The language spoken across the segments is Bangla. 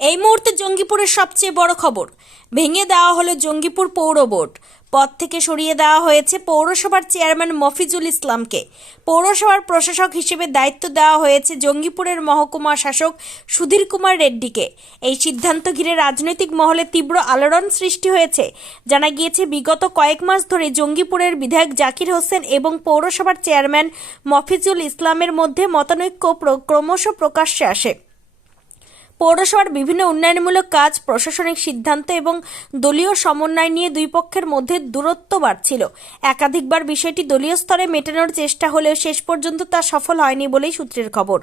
এই মুহূর্তে জঙ্গিপুরের সবচেয়ে বড় খবর, ভেঙে দেওয়া হলো জঙ্গিপুর পৌর বোর্ড। পদ থেকে সরিয়ে দেওয়া হয়েছে পৌরসভার চেয়ারম্যান মফিজুল ইসলামকে। পৌরসভার প্রশাসক হিসেবে দায়িত্ব দেওয়া হয়েছে জঙ্গিপুরের মহকুমা শাসক সুধীর কুমার রেড্ডিকে। এই সিদ্ধান্ত ঘিরে রাজনৈতিক মহলে তীব্র আলোড়ন সৃষ্টি হয়েছে। জানা গিয়েছে, বিগত কয়েক মাস ধরে জঙ্গিপুরের বিধায়ক জাকির হোসেন এবং পৌরসভার চেয়ারম্যান মফিজুল ইসলামের মধ্যে মতানৈক্য ক্রমশ প্রকাশ্যে আসে। পৌরসভার বিভিন্ন উন্নয়নমূলক কাজ, প্রশাসনিক সিদ্ধান্ত এবং দলীয় সমন্বয় নিয়ে দুই পক্ষের মধ্যে দূরত্ব বাড়ছিল। একাধিকবার বিষয়টি দলীয় স্তরে মেটানোর চেষ্টা হলেও শেষ পর্যন্ত তা সফল হয়নি বলেই সূত্রের খবর।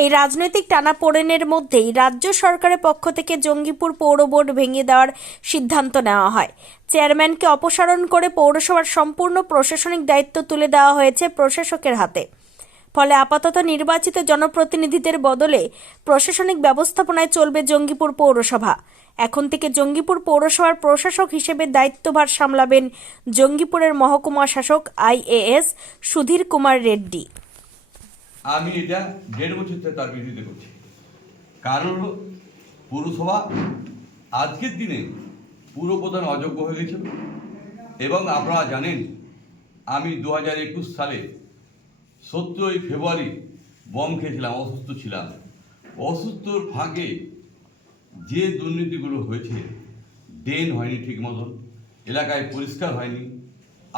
এই রাজনৈতিক টানাপোড়েনের মধ্যেই রাজ্য সরকারের পক্ষ থেকে জঙ্গিপুর পৌর বোর্ড ভেঙে দেওয়ার সিদ্ধান্ত নেওয়া হয়। চেয়ারম্যানকে অপসারণ করে পৌরসভার সম্পূর্ণ প্রশাসনিক দায়িত্ব তুলে দেওয়া হয়েছে প্রশাসকের হাতে। ফলে আপাতত নির্বাচিত জনপ্রতিনিধিদের বদলে প্রশাসনিক ব্যবস্থাপনায় চলবে জঙ্গিপুর পৌরসভা। এখন থেকে জঙ্গিপুর পৌরসভার প্রশাসক হিসেবে দায়িত্বভার সামলাবেন জঙ্গিপুরের মহকুমা শাসক IAS সুধীর কুমার রেড্ডি। আমি এটা 1.5 বছর থেকে তার বিরোধিতা করছি। কারণ হলো, পৌরসভা আজকের দিনে পুরপ্রধান অযোগ্য হয়ে গেছিল এবং আপনারা জানেন, আমি 2021 সালে 17 ফেব্রুয়ারি বম খেয়েছিলাম, অসুস্থ ছিলাম। অসুস্থর ফাঁকে যে দুর্নীতিগুলো হয়েছে, ড্রেন হয়নি ঠিক মতন, এলাকায় পরিষ্কার হয়নি,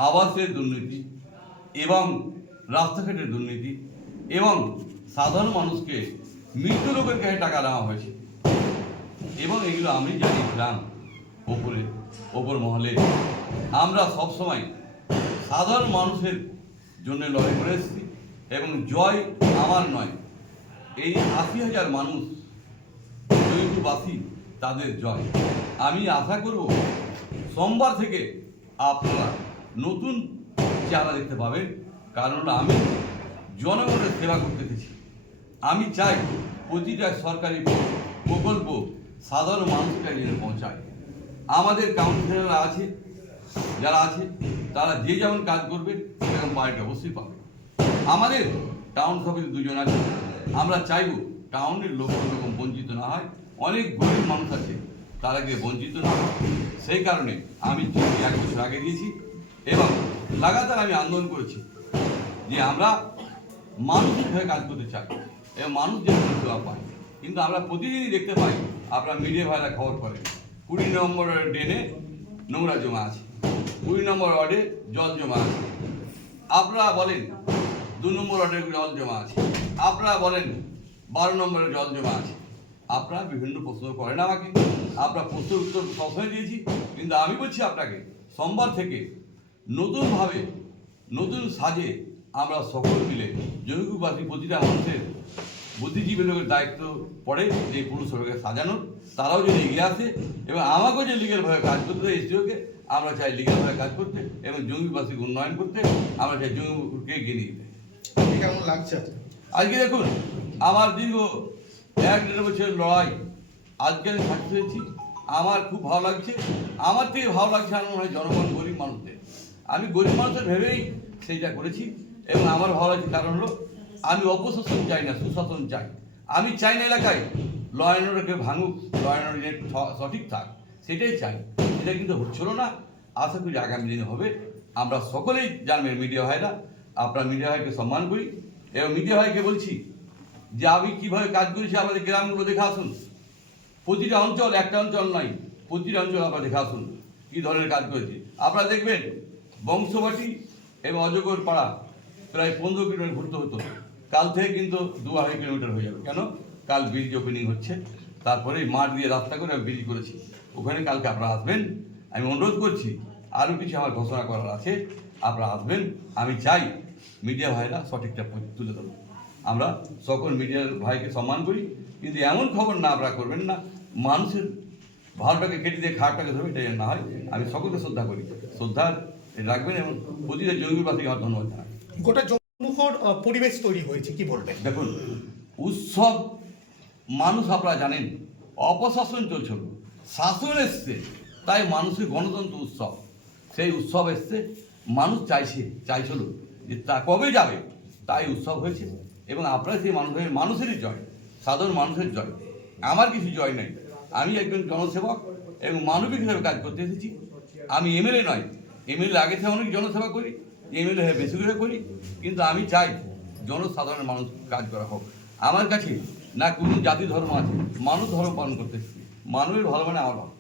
আবাসের দুর্নীতি এবং রাস্তাঘাটের দুর্নীতি এবং সাধারণ মানুষকে মৃত্যু লোকের কাছে টাকা দেওয়া হয়েছে এবং এগুলো আমি জানিয়েছিলাম ওপর মহলে। আমরা সবসময় সাধারণ মানুষের জন্য লড়াই করে এসেছি এবং জয় আমার নয়, এই 80,000 মানুষ জয়পুরবাসী, তাদের জয়। আমি আশা করব সোমবার থেকে আপনারা নতুন চেহারা দেখতে পাবেন। কারণ আমি জনগণের সেবা করতে চেয়েছি। আমি চাই প্রতিটা সরকারি প্রকল্প সাধারণ মানুষের কাছে পৌঁছায়। আমাদের কাউন্সিলররা আছে, যারা আছে তারা যে যেমন কাজ করবে সেরকম পার্টি অবশ্যই পাবে। আমাদের টাউন সভাপতি 2 জন আছে। আমরা চাইব টাউনের লোক এরকম বঞ্চিত না হয়। অনেক গরিব মানুষ আছে, তারাকে বঞ্চিত না হয়। সেই কারণে আমি 1 বছর আগে দিয়েছি এবং লাগাতার আমি আন্দোলন করেছি যে আমরা মানুষের হয়ে কাজ করতে চাই এবং মানুষ যেন সেবা পায়। কিন্তু আমরা প্রতিদিনই দেখতে পাই, আপনারা মিডিয়া ভাইরা খবর করেন, 20 নম্বর ড্রেনে নোংরা জমা আছে, 20 নম্বর ওয়ার্ডে জল জমা আছে। আপনারা বলেন 2 নম্বর ওয়ার্ডে জল জমা আছে, আপনারা বলেন 12 নম্বরে জল জমা আছে। আপনারা বিভিন্ন প্রশ্ন করেন আমাকে, আপনারা প্রশ্নের উত্তর সবসময় দিয়েছি। কিন্তু আমি বলছি আপনাকে, সোমবার থেকে নতুনভাবে নতুন সাজে আমরা সকল মিলে জঙ্গিপুরবাসী প্রতিটা মানুষের বুদ্ধিজীবী লোকের দায়িত্ব পড়ে এই পুরসভাকে সাজানোর। তারাও যদি এগিয়ে আসে এবং আমাকেও যে লিগেলভাবে কাজ করতে হয়, এসডিওকে আমরা চাই লিগেলভাবে কাজ করতে এবং জঙ্গিবাসীকে উন্নয়ন করতে। আমরা চাই জঙ্গিপুরকে এগিয়ে নিয়ে যেতে। কেমন লাগছে আজকে দেখুন, আমার দীর্ঘ 1-1.5 বছরের লড়াই আজকে আমি সাক্ষী হয়েছি। আমার খুব ভালো লাগছে। আমার থেকে ভালো লাগছে আমার মনে হয় জনগণ, গরিব মানুষদের। আমি গরিব মানুষের ভেবেই সেইটা করেছি এবং আমার ভালো লাগছে। কারণ হলো, আমি অপশাসন চাই না, সুশাসন চাই। আমি চাই না এলাকায় ল অ্যান্ড অর্ডারকে ভাঙুক, ল অ্যান্ড অর্ডার সঠিক থাক, সেটাই চাই। এটা কিন্তু হচ্ছিল না। আশা করি আগামী দিনে হবে। আমরা সকলেই জানবেন, মিডিয়া ভাইরা, আপনার মিডিয়া ভাইকে সম্মান করি এবং মিডিয়া ভাইকে বলছি যে আমি কীভাবে কাজ করেছি আমাদের গ্রামগুলো দেখে আসুন। প্রতিটা অঞ্চল, একটা অঞ্চল নয়, প্রতিটা অঞ্চল আপনারা দেখে আসুন কী ধরনের কাজ করেছি। আপনারা দেখবেন বংশবাটি এবং অজগর পাড়া প্রায় 15 কিলোমিটার ঘুরতে হতো, কাল থেকে কিন্তু 2-2.5 কিলোমিটার হয়ে যাবে। কেন? কাল ব্রিজ ওপেনিং হচ্ছে, তারপরে মাঠ দিয়ে রাস্তা করে আমি ব্রিজ করেছি। ওখানে কালকে আপনারা আসবেন। আমি অনুরোধ করছি, আরও কিছু আমার ঘোষণা করার আছে, আপনারা আসবেন। আমি চাই মিডিয়া ভাইরা সঠিকটা তুলে ধরুন। আমরা সকল মিডিয়ার ভাইকে সম্মান করি, কিন্তু এমন খবর না আপনারা করবেন না মানুষের ভালোটাকে কেটে দিয়ে খারাপটাকে ধরবে, এটা না হয়। আমি সকলকে শ্রদ্ধা করি, শ্রদ্ধা রাখবেন এবং প্রতিটা জঙ্গিবাসীকে আমার ধন্যবাদ জানাই। গোটা জঙ্গিপুর পরিবেশ তৈরি হয়েছে, কি বলবেন? দেখুন, উৎসব মানুষ, আপনারা জানেন অপশাসন চলছিল, শাসন এসছে, তাই মানুষের গণতন্ত্র উৎসব, সেই উৎসব এসছে। মানুষ চাইছিল যে তা কবে যাবে, তাই উৎসব হয়েছে এবং আপনারা সেই মানুষেরই জয়, সাধারণ মানুষের জয়। আমার কিছু জয় নাই। আমি একজন জনসেবক এবং মানবিক হিসাবে কাজ করতে এসেছি। আমি এমএলএ নয়, এমএলএ আগে থেকে অনেক জনসেবা করি, এমএলএ হয়ে বেশি করে করি, কিন্তু আমি চাই জনসাধারণের মানুষ কাজ করা হোক। আমার কাছে না কোনো জাতি ধর্ম আছে, মানুষ ধর্ম পালন করতে এসেছি। মানুষের ভালো মানে আমার ভালো।